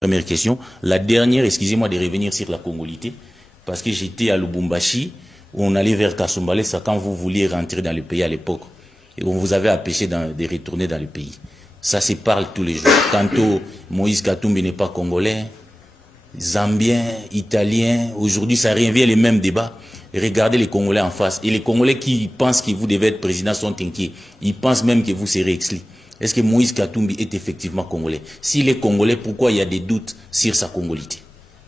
Première question. La dernière, excusez-moi de revenir sur la congolité, parce que j'étais à Lubumbashi, où on allait vers Kasumbalé, ça quand vous vouliez rentrer dans le pays à l'époque, et on vous avait empêché de retourner dans le pays. Ça se parle tous les jours. Tantôt, Moïse Katumbi n'est pas congolais, zambien, italien, aujourd'hui ça revient les mêmes débats. Regardez les Congolais en face. Et les Congolais qui pensent que vous devez être président sont inquiets. Ils pensent même que vous serez exclus. Est-ce que Moïse Katumbi est effectivement congolais? S'il est congolais, pourquoi il y a des doutes sur sa congolité?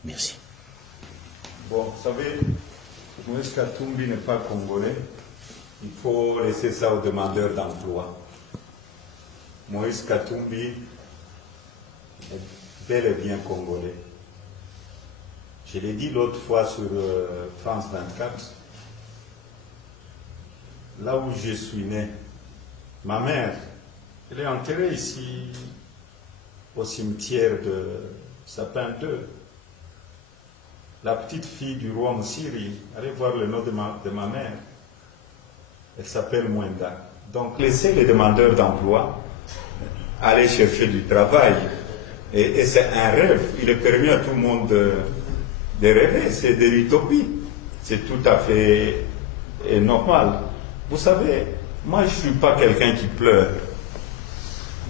Merci. Bon, vous savez, Moïse Katumbi n'est pas congolais. Il faut laisser ça aux demandeurs d'emploi. Moïse Katumbi est bel et bien congolais. Je l'ai dit l'autre fois sur France 24, là où je suis né, ma mère, elle est enterrée ici au cimetière de Sapin 2. La petite fille du roi Msiri, allez voir le nom de ma mère, elle s'appelle Mwenda. Donc laissez les demandeurs d'emploi aller chercher du travail. Et c'est un rêve, il est permis à tout le monde de rêver, c'est de l'utopie. C'est tout à fait normal. Vous savez, moi je ne suis pas quelqu'un qui pleure.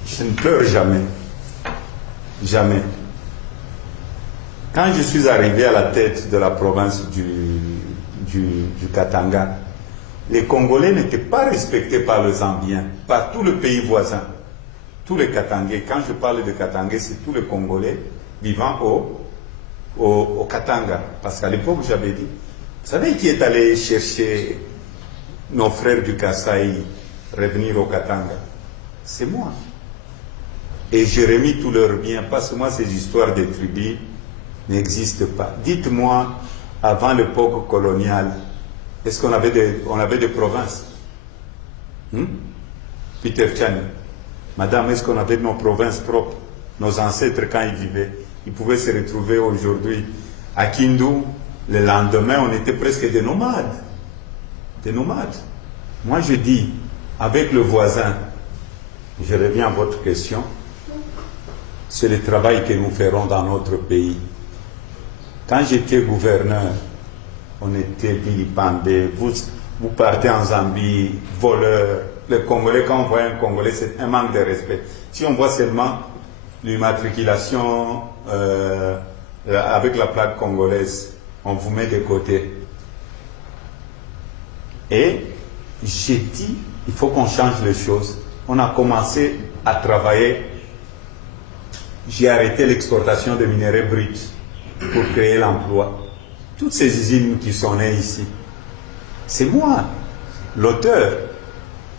Je ne pleure jamais. Jamais. Quand je suis arrivé à la tête de la province du Katanga, les Congolais n'étaient pas respectés par les Zambiens, par tout le pays voisin. Tous les Katangais, quand je parle de Katangais, c'est tous les Congolais vivant au Katanga. Parce qu'à l'époque, j'avais dit, vous savez qui est allé chercher nos frères du Kasaï revenir au Katanga? C'est moi. Et j'ai remis tous leurs biens, parce que moi, ces histoires de tribus n'existent pas. Dites-moi, avant l'époque coloniale, est-ce qu'on avait des provinces? Peter Chani, madame, est-ce qu'on avait nos provinces propres? Nos ancêtres, quand ils vivaient, ils pouvaient se retrouver aujourd'hui à Kindu. Le lendemain, on était presque des nomades. Des nomades. Moi, je dis, avec le voisin, je reviens à votre question, c'est le travail que nous ferons dans notre pays. Quand j'étais gouverneur, on était vilipendés. Vous partez en Zambie, voleur. Les Congolais, quand on voit un Congolais, c'est un manque de respect. Si on voit seulement l'immatriculation avec la plaque congolaise, on vous met de côté. Et j'ai dit, il faut qu'on change les choses. On a commencé à travailler. J'ai arrêté l'exportation de minerais bruts pour créer l'emploi. Toutes ces usines qui sont nées ici, c'est moi, l'auteur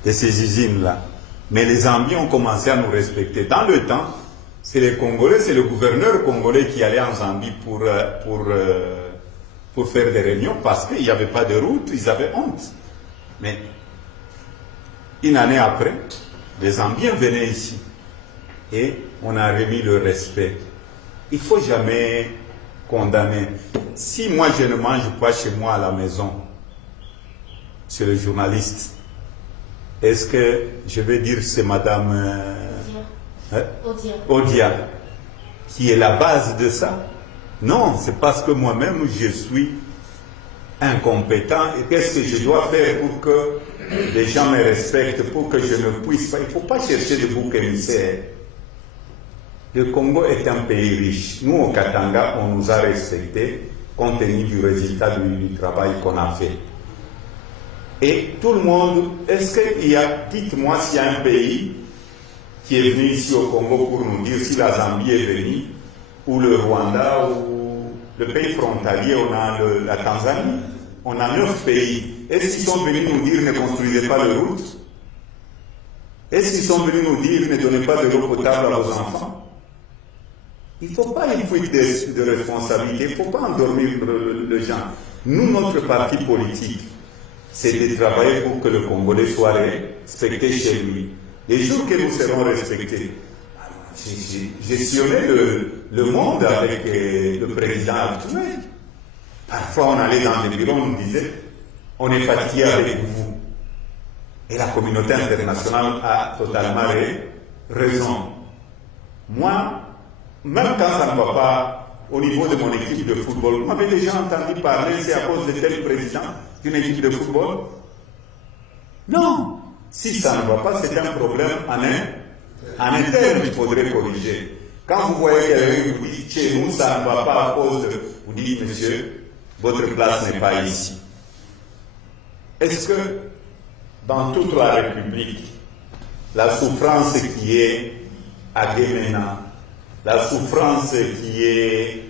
de ces usines-là. Mais les Zambiens ont commencé à nous respecter. Dans le temps, c'est les Congolais, c'est le gouverneur congolais qui allait en Zambie pour faire des réunions parce qu'il n'y avait pas de route, ils avaient honte. Mais une année après, les Zambiens venaient ici et on a remis le respect. Il ne faut jamais condamner. Si moi je ne mange pas chez moi à la maison, c'est le journaliste. Est-ce que je vais dire c'est madame Odia qui est la base de ça? Non, c'est parce que moi-même je suis incompétent. Et qu'est-ce que je dois faire pour que les gens me respectent, pour que je ne puisse pas? Il ne faut pas chercher de bouc émissaire. Le Congo est un pays riche. Nous, au Katanga, on nous a respectés compte tenu du résultat du travail qu'on a fait. Et tout le monde, est-ce qu'il y a, dites-moi s'il y a un pays qui est venu ici au Congo pour nous dire si la Zambie est venue, ou le Rwanda, ou le pays frontalier, on a la Tanzanie, on a 9 pays. Est-ce qu'ils sont venus nous dire ne construisez pas de route? Est-ce qu'ils sont venus nous dire ne donnez pas de l'eau potable à vos enfants? Il ne faut pas une fuite de responsabilité, il ne faut pas endormir les gens. Nous, notre parti politique, c'est de travailler pour que le Congolais soit respecté chez lui. Les jours que nous serons respectés, j'ai sillonné le monde avec le président actuel. Parfois, on allait dans les bureaux, on nous disait, on est fatigué avec vous. Et la communauté internationale a totalement raison. Moi, même quand ça ne va pas au niveau de mon équipe de football, vous m'avez déjà entendu parler, c'est à cause de tel président d'une équipe de football? Non. Si ça ne va pas, c'est un problème en interne qu'il faudrait corriger. Quand vous voyez quelqu'un qui vous dit, chez nous, ça ne va pas à cause de... Vous dites, monsieur, votre place n'est pas ici. Est-ce que dans toute la République, la souffrance qui est à Guémena, la souffrance qui est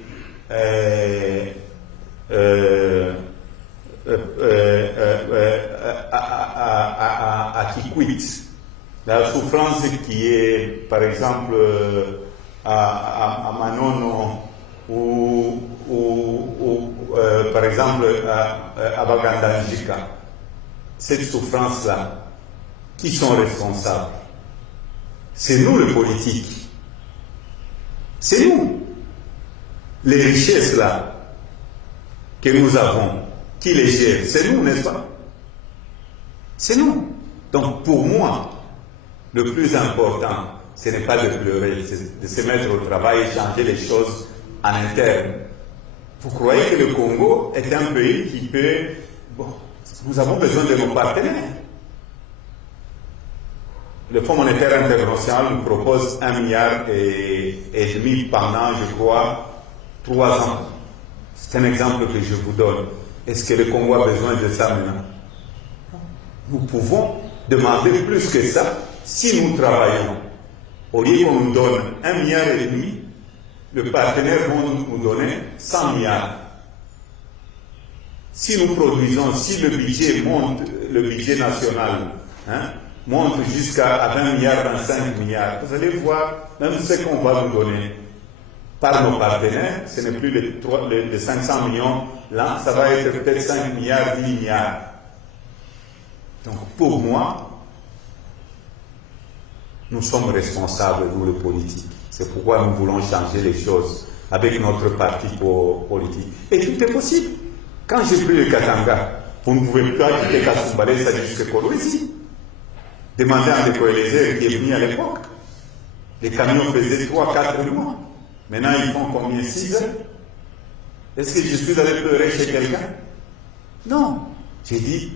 à Kikwit, la souffrance qui est, par exemple, à Manono ou par exemple à Bagandanjika, cette souffrance-là, qui sont responsables? C'est nous les politiques. C'est nous. Les richesses-là que nous avons, qui les gèrent, c'est nous, n'est-ce pas? C'est nous. Donc pour moi, le plus important, ce n'est pas de pleurer, c'est de se mettre au travail et changer les choses en interne. Vous croyez que le Congo est un pays qui peut... Bon, nous avons besoin de nos partenaires. Le Fonds monétaire international nous propose 1,5 milliard pendant, je crois, 3 ans. C'est un exemple que je vous donne. Est-ce que le Congo a besoin de ça maintenant? Nous pouvons demander plus que ça si nous travaillons. Au lieu qu'on nous donne 1,5 milliard, le partenaire va nous donner 100 milliards. Si nous produisons, si le budget monte, le budget national, monte jusqu'à 20 milliards, 25 milliards, vous allez voir, même ce qu'on va nous donner par nos partenaires, ce n'est plus les 500 millions, là, ça va être peut-être 5 milliards, 10 milliards. Donc pour moi, nous sommes responsables, nous les politiques. C'est pourquoi nous voulons changer les choses avec notre parti politique. Et tout est possible. Quand j'ai pris le Katanga, vous ne pouvez pas quitter Kasumbalé, ça jusqu'à Kolwezi. Demandez à Ndekoeleze qui est venu à l'époque. Les camions faisaient 3-4 mois. Maintenant, ils font combien? 6 heures? Est-ce que je suis allé pleurer chez quelqu'un? Non. J'ai dit,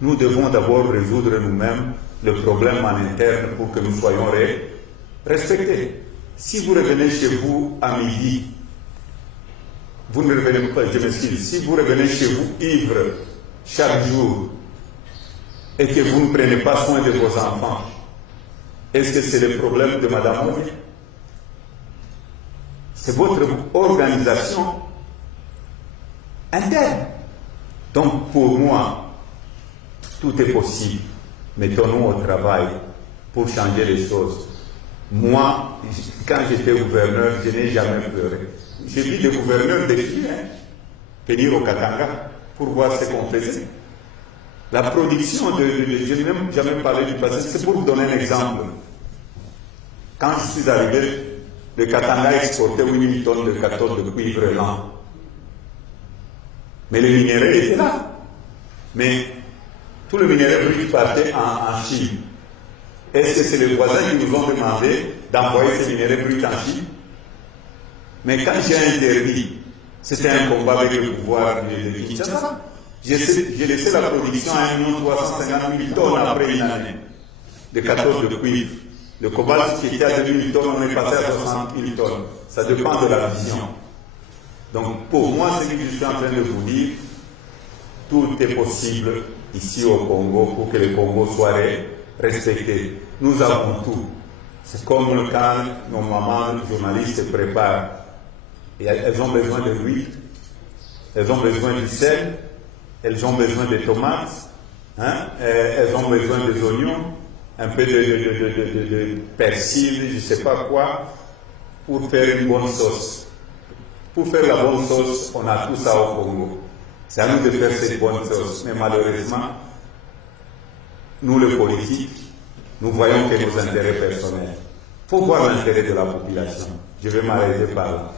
nous devons d'abord résoudre nous-mêmes le problème en interne pour que nous soyons respectés. Si vous revenez chez vous à midi, vous ne revenez pas, je m'excuse, si vous revenez chez vous ivre chaque jour et que vous ne prenez pas soin de vos enfants, est-ce que c'est le problème de Madame Ouvy? C'est votre organisation interne. Donc pour moi, tout est possible. Mettons-nous au travail pour changer les choses. Moi, quand j'étais gouverneur, je n'ai jamais pleuré. J'ai vu des gouverneurs défier, venir au Katanga pour voir ce qu'on faisait. La production je n'ai même jamais parlé du passé, c'est pour vous donner un exemple. Quand je suis arrivé, le Katanga exportait 8000 tonnes de cathode de cuivre lent. Mais le minerai était là. Mais tout le minerai brut partait en Chine. Est-ce que c'est les voisins qui nous ont demandé d'envoyer ces minerais bruts en Chine? Mais quand j'ai interdit, c'était un combat avec le pouvoir de Kinshasa. J'ai laissé la production à 1 350 000 tonnes après une année de cathode de cuivre. Le cobalt qui était à 2 000 tonnes, on est passé à 60 000 tonnes. Ça dépend de la vision. Donc pour moi, ce que je suis en train de vous dire, tout est possible ici au Congo pour que le Congo soit respecté. Nous avons tout. C'est comme quand nos mamans journalistes se préparent. Et elles ont besoin de l'huile, elles ont besoin du sel, elles ont besoin de tomates, elles ont besoin des oignons, un peu de persil, je ne sais pas quoi, pour faire une bonne sauce. Pour faire la bonne sauce, on a tout ça au Congo. C'est à nous de faire cette bonne sauce. Mais malheureusement, nous les politiques, nous voyons que nos intérêts personnels. Il faut voir l'intérêt de la population. Je vais m'arrêter par là.